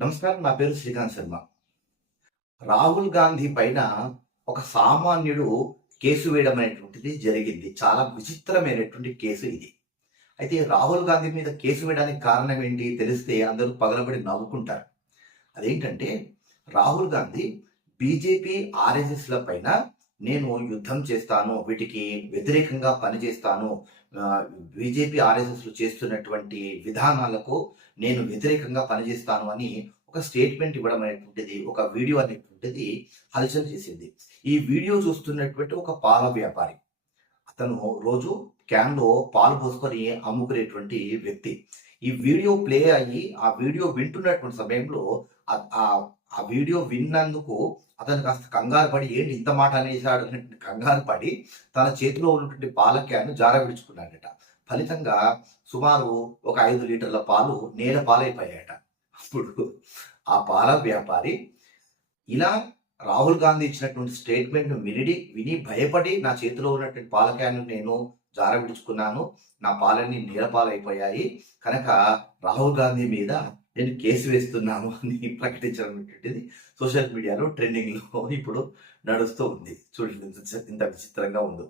నమస్కారం. నా పేరు శ్రీకాంత్ శర్మ. రాహుల్ గాంధీ పైన ఒక సామాన్యుడు కేసు వేయడం అనేటువంటిది జరిగింది. చాలా విచిత్రమైనటువంటి కేసు ఇది. అయితే రాహుల్ గాంధీ మీద కేసు వేయడానికి కారణం ఏంటి తెలిస్తే అందరూ పగలబడి నవ్వుకుంటారు. అదేంటంటే రాహుల్ గాంధీ బీజేపీ, ఆర్ఎస్ఎస్‌ల పైన నేను యుద్ధం చేస్తాను, వీటికి వ్యతిరేకంగా పనిచేస్తాను, బీజేపీ, ఆర్ఎస్ఎస్‌లు చేస్తున్నటువంటి విధానాలకు నేను వ్యతిరేకంగా పనిచేస్తాను అని ఒక స్టేట్మెంట్ ఇవ్వడం అనేటువంటిది, ఒక వీడియో అనేటువంటిది హల్చల్ చేసింది. ఈ వీడియో చూస్తున్నటువంటి ఒక పాల వ్యాపారి, అతను రోజు క్యాన్‌లో పాలు పోసుకొని అమ్ముకునేటువంటి వ్యక్తి. ఈ వీడియో ప్లే అయ్యి, ఆ వీడియో వింటున్నటువంటి సమయంలో ఆహ్, ఆహ్, ఆ వీడియో విన్నందుకు అతను కాస్త కంగారు పడి, ఏంటి ఇంత మాట అనేసాడు అన్నట్టు కంగారు పడి, తన చేతిలో ఉన్నటువంటి పాల క్యాన్‌ను జార విడుచుకున్నాడట. ఫలితంగా సుమారు ఒక 5 లీటర్ల పాలు నేల పాలైపోయాయట. అప్పుడు ఆ పాల వ్యాపారి ఇలా రాహుల్ గాంధీ ఇచ్చినటువంటి స్టేట్మెంట్‌ను విని భయపడి, నా చేతిలో ఉన్నటువంటి పాల క్యాన్‌ను నేను జార విడుచుకున్నాను, నా పాలన్నీ నేల పాలైపోయాయి, కనుక రాహుల్ గాంధీ మీద నేను కేసు వేస్తున్నాను అని ప్రకటించడం అనేటువంటిది సోషల్ మీడియాలో ట్రెండింగ్‌లో ఇప్పుడు నడుస్తూ ఉంది. చూడండి ఎంత విచిత్రంగా ఉందో.